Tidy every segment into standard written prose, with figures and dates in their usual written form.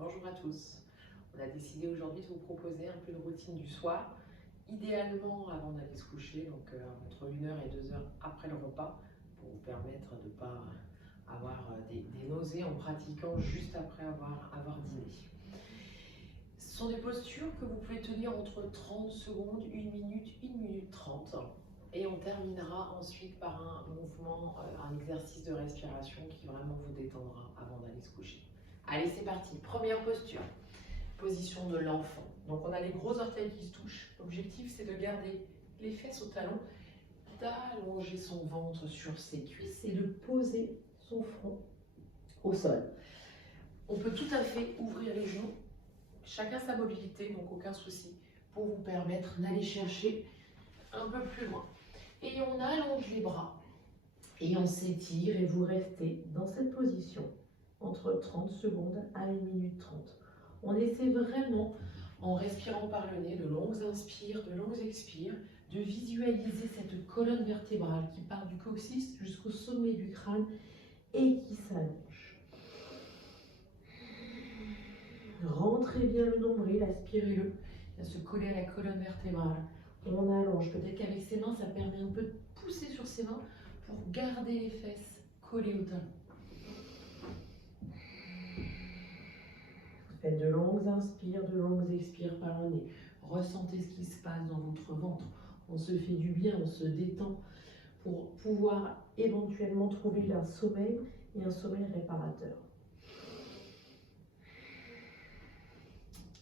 Bonjour à tous. On a décidé aujourd'hui de vous proposer un peu de routine du soir, idéalement avant d'aller se coucher, donc entre 1 heure et 2 heures après le repas, pour vous permettre de ne pas avoir des nausées en pratiquant juste après avoir dîné. Ce sont des postures que vous pouvez tenir entre 30 secondes, 1 minute, 1 minute 30. Et on terminera ensuite par un mouvement, un exercice de respiration qui vraiment vous détendra avant d'aller se coucher. Allez, c'est parti. Première posture, position de l'enfant. Donc on a les gros orteils qui se touchent. L'objectif, c'est de garder les fesses au talon, d'allonger son ventre sur ses cuisses et de poser son front au sol. On peut tout à fait ouvrir les genoux, chacun sa mobilité, donc aucun souci, pour vous permettre d'aller chercher un peu plus loin. Et on allonge les bras et on s'étire et vous restez dans cette position entre 30 secondes à 1 minute 30. On essaie vraiment, en respirant par le nez, de longues inspires, de longues expires, de visualiser cette colonne vertébrale qui part du coccyx jusqu'au sommet du crâne et qui s'allonge. Rentrez bien le nombril, aspirez-le, à se coller à la colonne vertébrale. On allonge, peut-être qu'avec ses mains, ça permet un peu de pousser sur ses mains pour garder les fesses collées au talon. Faites de longues inspires, de longues expires par le nez. Ressentez ce qui se passe dans votre ventre. On se fait du bien, on se détend pour pouvoir éventuellement trouver un sommeil et un sommeil réparateur.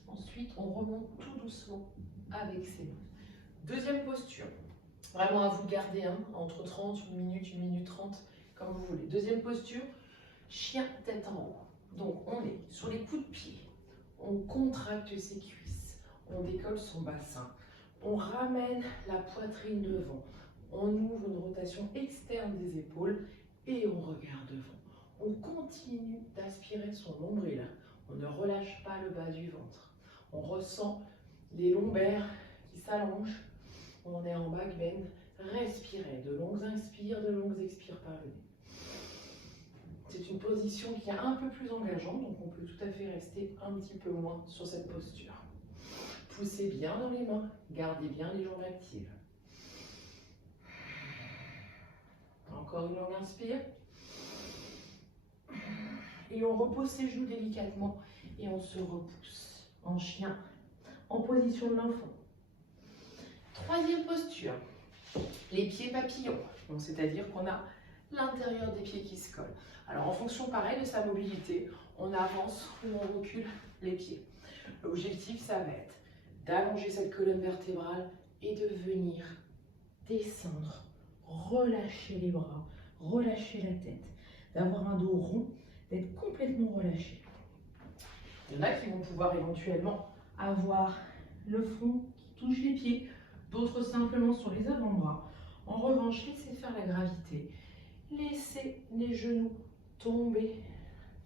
Ensuite, on remonte tout doucement avec ses mains. Deuxième posture. Vraiment à vous de garder entre 30, 1 minute, 1 minute 30, comme vous voulez. Deuxième posture, chien tête en haut. Donc on est sur les coups de pied. On contracte ses cuisses, on décolle son bassin, on ramène la poitrine devant, on ouvre une rotation externe des épaules et on regarde devant. On continue d'aspirer son nombril, on ne relâche pas le bas du ventre. On ressent les lombaires qui s'allongent, on est en back bend. Respirez, de longues inspires, de longues expires par le nez. C'est une position qui est un peu plus engageante, donc on peut tout à fait rester un petit peu moins sur cette posture. Poussez bien dans les mains, gardez bien les jambes actives. Encore une longue inspire. Et on repose ses genoux délicatement et on se repousse en chien, en position de l'enfant. Troisième posture, les pieds papillons, c'est-à-dire qu'on a l'intérieur des pieds qui se collent. Alors en fonction pareil de sa mobilité, on avance ou on recule les pieds. L'objectif, ça va être d'allonger cette colonne vertébrale et de venir descendre, relâcher les bras, relâcher la tête, d'avoir un dos rond, d'être complètement relâché. Il y en a qui vont pouvoir éventuellement avoir le front qui touche les pieds, d'autres simplement sur les avant-bras. En revanche, laissez faire la gravité. Laissez les genoux tomber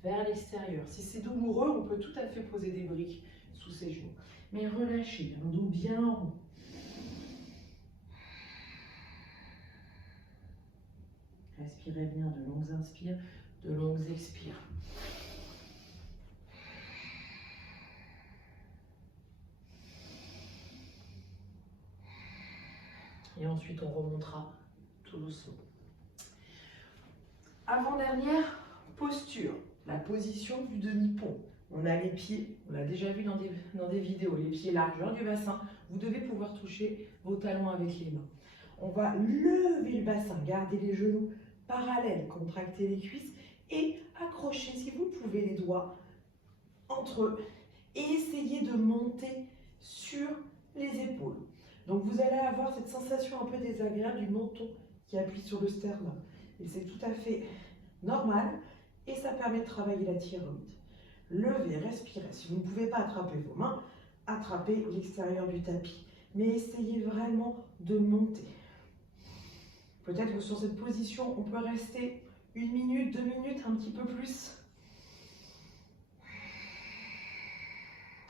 vers l'extérieur. Si c'est douloureux, on peut tout à fait poser des briques sous ses genoux. Mais relâchez, un dos bien rond. Respirez bien, de longues inspires, de longues expires. Et ensuite, on remontera tout doucement. Avant-dernière posture, la position du demi-pont. On a les pieds, on l'a déjà vu dans des vidéos, les pieds largeur du bassin. Vous devez pouvoir toucher vos talons avec les mains. On va lever le bassin, garder les genoux parallèles, contracter les cuisses et accrocher, si vous pouvez, les doigts entre eux. Et essayez de monter sur les épaules. Donc vous allez avoir cette sensation un peu désagréable du menton qui appuie sur le sternum. Et c'est tout à fait normal et ça permet de travailler la thyroïde. Levez, respirez. Si vous ne pouvez pas attraper vos mains, attrapez l'extérieur du tapis. Mais essayez vraiment de monter. Peut-être que sur cette position, on peut rester 1 minute, 2 minutes, un petit peu plus.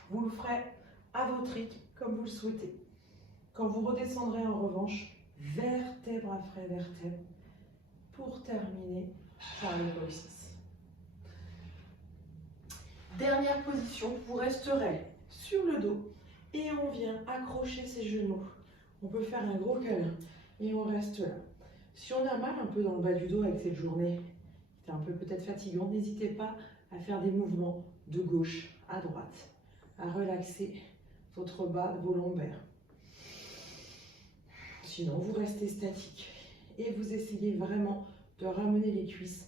Vous le ferez à votre rythme, comme vous le souhaitez. Quand vous redescendrez en revanche, vertèbre après vertèbre, pour terminer par le coccyx. Dernière position, vous resterez sur le dos et on vient accrocher ses genoux. On peut faire un gros câlin et on reste là. Si on a mal un peu dans le bas du dos avec cette journée, c'est un peu peut-être fatigant, n'hésitez pas à faire des mouvements de gauche à droite, à relaxer votre bas, vos lombaires. Sinon, vous restez statique et vous essayez vraiment de ramener les cuisses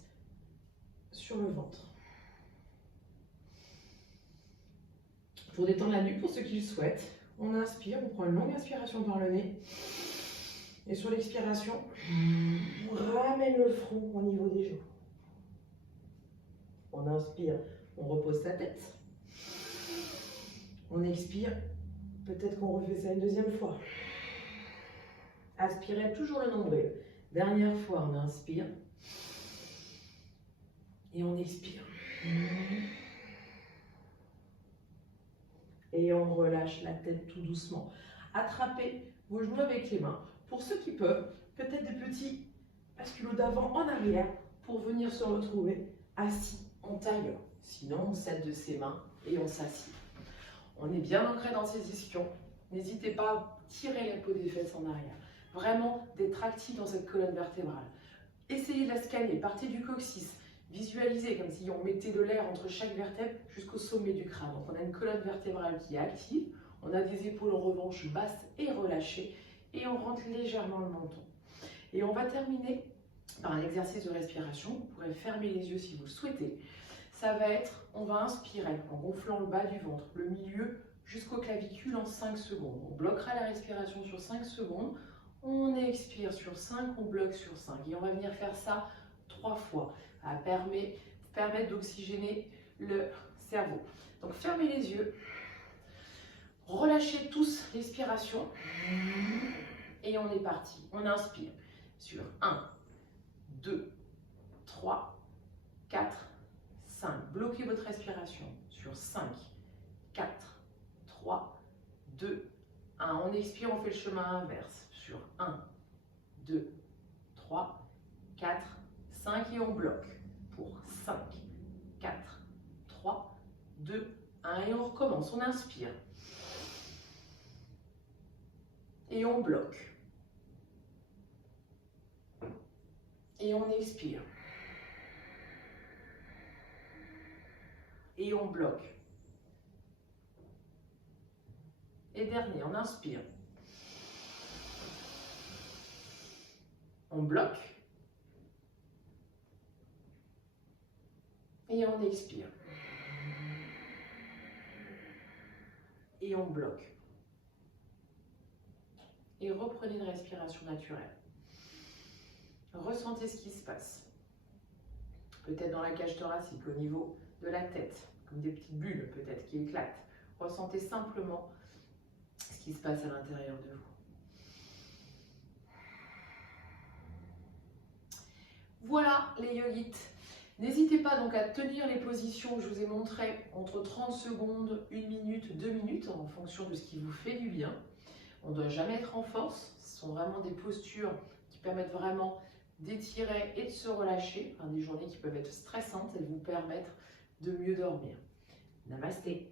sur le ventre. Pour détendre la nuque, pour ceux qui le souhaitent, on inspire, on prend une longue inspiration par le nez. Et sur l'expiration, on ramène le front au niveau des genoux. On inspire, on repose sa tête. On expire, peut-être qu'on refait ça une deuxième fois. Aspirez toujours le nombril. Dernière fois, on inspire. Et on expire. Et on relâche la tête tout doucement. Attrapez vos genoux avec les mains. Pour ceux qui peuvent, peut-être des petits basculos d'avant en arrière pour venir se retrouver assis en tailleur. Sinon, on s'aide de ses mains et on s'assied. On est bien ancré dans ses ischions. N'hésitez pas à tirer la peau des fesses en arrière. Vraiment d'être actif dans cette colonne vertébrale. Essayez de la scanner. Partez du coccyx. Visualisez comme si on mettait de l'air entre chaque vertèbre jusqu'au sommet du crâne. Donc on a une colonne vertébrale qui est active. On a des épaules en revanche basses et relâchées. Et on rentre légèrement le menton. Et on va terminer par un exercice de respiration. Vous pourrez fermer les yeux si vous le souhaitez. Ça va être, on va inspirer en gonflant le bas du ventre, le milieu jusqu'aux clavicules en 5 secondes. On bloquera la respiration sur 5 secondes. On expire sur 5, on bloque sur 5. Et on va venir faire ça 3 fois. Ça permettre d'oxygéner le cerveau. Donc fermez les yeux. Relâchez tous l'expiration. Et on est parti. On inspire sur 1, 2, 3, 4, 5. Bloquez votre respiration sur 5, 4, 3, 2, 1. On expire, on fait le chemin inverse sur 1, 2, 3, 4, 5 et on bloque pour 5, 4, 3, 2, 1 et on recommence. On inspire et on bloque. Et on expire. Et on bloque. Et dernier, on inspire. On bloque. Et on expire. Et on bloque. Et reprenez une respiration naturelle. Ressentez ce qui se passe. Peut-être dans la cage thoracique, au niveau de la tête, comme des petites bulles peut-être qui éclatent. Ressentez simplement ce qui se passe à l'intérieur de vous. Voilà les yogites. N'hésitez pas donc à tenir les positions que je vous ai montrées entre 30 secondes, 1 minute, 2 minutes en fonction de ce qui vous fait du bien. On ne doit jamais être en force. Ce sont vraiment des postures qui permettent vraiment d'étirer et de se relâcher. Des journées qui peuvent être stressantes et de vous permettre de mieux dormir. Namasté.